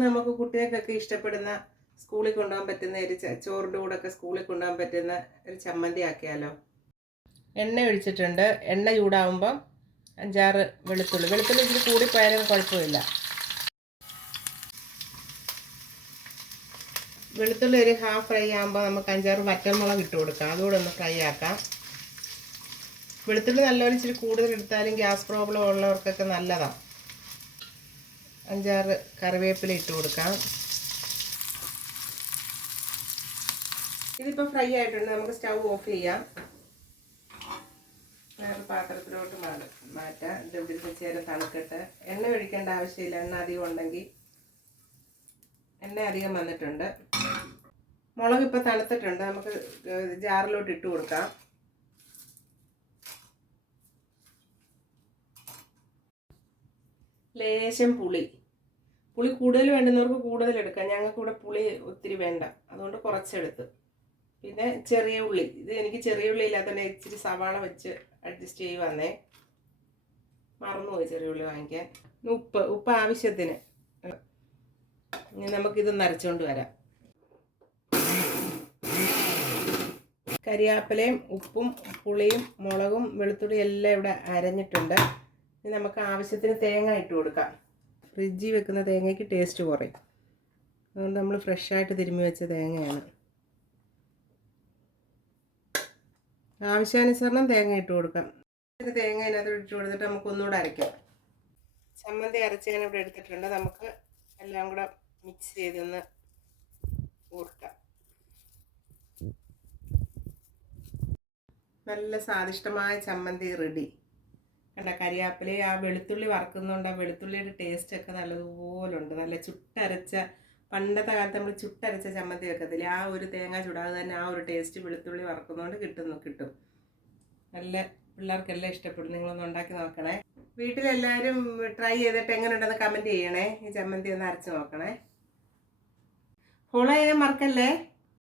നമുക്ക് കുട്ടികൾക്കൊക്കെ ഇഷ്ടപ്പെടുന്ന സ്കൂളിൽ കൊണ്ടുപോകാൻ പറ്റുന്ന ഒരു ചോറിൻ്റെ കൂടെയൊക്കെ സ്കൂളിൽ കൊണ്ടുപോകാൻ പറ്റുന്ന ഒരു ചമ്മന്തി ആക്കിയാലോ. എണ്ണ ഒഴിച്ചിട്ടുണ്ട്. എണ്ണ ചൂടാകുമ്പം 5-6 വെളുത്തുള്ളി ഇച്ചിരി കൂടിപ്പോയാലും കുഴപ്പമില്ല. വെളുത്തുള്ളി ഒരു ഹാഫ് ഫ്രൈ ആകുമ്പോൾ നമുക്ക് 5-6 വറ്റൽമുളക് ഇട്ട് കൊടുക്കാം. അതുകൂടെ ഒന്ന് ഫ്രൈ ആക്കാം. വെളുത്തുള്ളി നല്ലപോലെ ഇച്ചിരി കൂടുതൽ എടുത്താലും ഗ്യാസ് പ്രോബ്ലം ഉള്ളവർക്കൊക്കെ നല്ലതാണ്. 5-6 കറിവേപ്പില ഇട്ട് കൊടുക്കാം. ഇതിപ്പോൾ ഫ്രൈ ആയിട്ടുണ്ട്. നമുക്ക് സ്റ്റൗ ഓഫ് ചെയ്യാം. വേറെ പാത്രത്തിലോട്ട് മാറ്റാം. ഇത് ഇവിടെ ചേരം തണുക്കട്ടെ. എണ്ണ ഒഴിക്കേണ്ട ആവശ്യമില്ല. എണ്ണ അധികം ഉണ്ടെങ്കിൽ എണ്ണ അധികം വന്നിട്ടുണ്ട്. മുളക് ഇപ്പോൾ തണുത്തിട്ടുണ്ട്. നമുക്ക് ജാറിലോട്ട് ഇട്ട് കൊടുക്കാം. ലേശം പുളി കൂടുതൽ വേണ്ടുന്നവർക്ക് കൂടുതൽ എടുക്കാം. ഞങ്ങൾക്കിവിടെ പുളി ഒത്തിരി വേണ്ട, അതുകൊണ്ട് കുറച്ചെടുത്ത്. പിന്നെ ചെറിയ ഉള്ളി. ഇത് എനിക്ക് ചെറിയ ഉള്ളി ഇല്ലാത്തതുകൊണ്ട് ഇച്ചിരി സവാള വെച്ച് അഡ്ജസ്റ്റ് ചെയ്യുവാന്നേ. മറന്നുപോയി ചെറിയ ഉള്ളി വാങ്ങിക്കാൻ. ഉപ്പ് ആവശ്യത്തിന്. ഇനി നമുക്കിതൊന്ന് അരച്ചുകൊണ്ട് വരാം. കരിയാപ്പിലയും ഉപ്പും പുളിയും മുളകും വെളുത്തുള്ളിയും എല്ലാം ഇവിടെ അരഞ്ഞിട്ടുണ്ട്. ഇനി നമുക്ക് ആവശ്യത്തിന് തേങ്ങ ഇട്ട് കൊടുക്കാം. ഫ്രിഡ്ജിൽ വെക്കുന്ന തേങ്ങയ്ക്ക് ടേസ്റ്റ് കുറയും. അതുകൊണ്ട് നമ്മൾ ഫ്രഷായിട്ട് തിരുമ്മി വെച്ച തേങ്ങയാണ്. ആവശ്യാനുസരണം തേങ്ങ ഇട്ട് കൊടുക്കാം. തേങ്ങ അതിനകത്ത് ഇട്ട് കൊടുത്തിട്ട് നമുക്ക് ഒന്നുകൂടെ അരയ്ക്കാം. ചമ്മന്തി അരച്ച് ഞാൻ ഇവിടെ എടുത്തിട്ടുണ്ട്. നമുക്ക് എല്ലാം കൂടെ മിക്സ് ചെയ്തൊന്ന് ഊർക്കാം. നല്ല സ്വാദിഷ്ടമായ ചമ്മന്തി റെഡി. കണ്ട, കരിയാപ്പില ആ വെളുത്തുള്ളി വറക്കുന്നതുകൊണ്ട് ആ വെളുത്തുള്ളിയുടെ ടേസ്റ്റൊക്കെ നല്ലതുപോലെ ഉണ്ട്. നല്ല ചുട്ടരച്ച, പണ്ടത്തെ കാലത്ത് നമ്മൾ ചുട്ടരച്ച ചമ്മന്തി വെക്കത്തില്ല, ആ ഒരു തേങ്ങ ചുടാതെ തന്നെ ആ ഒരു ടേസ്റ്റ് വെളുത്തുള്ളി വറക്കുന്നതുകൊണ്ട് കിട്ടും. നല്ല പിള്ളേർക്കെല്ലാം ഇഷ്ടപ്പെടും. നിങ്ങളൊന്ന് ഉണ്ടാക്കി നോക്കണേ. വീട്ടിലെല്ലാവരും ട്രൈ ചെയ്തിട്ട് എങ്ങനെ ഉണ്ടെന്ന് കമൻറ്റ് ചെയ്യണേ. ഈ ചമ്മന്തി ഒന്ന് അരച്ച് നോക്കണേ. ഫോളോ ചെയ്യാൻ മറക്കല്ലേ.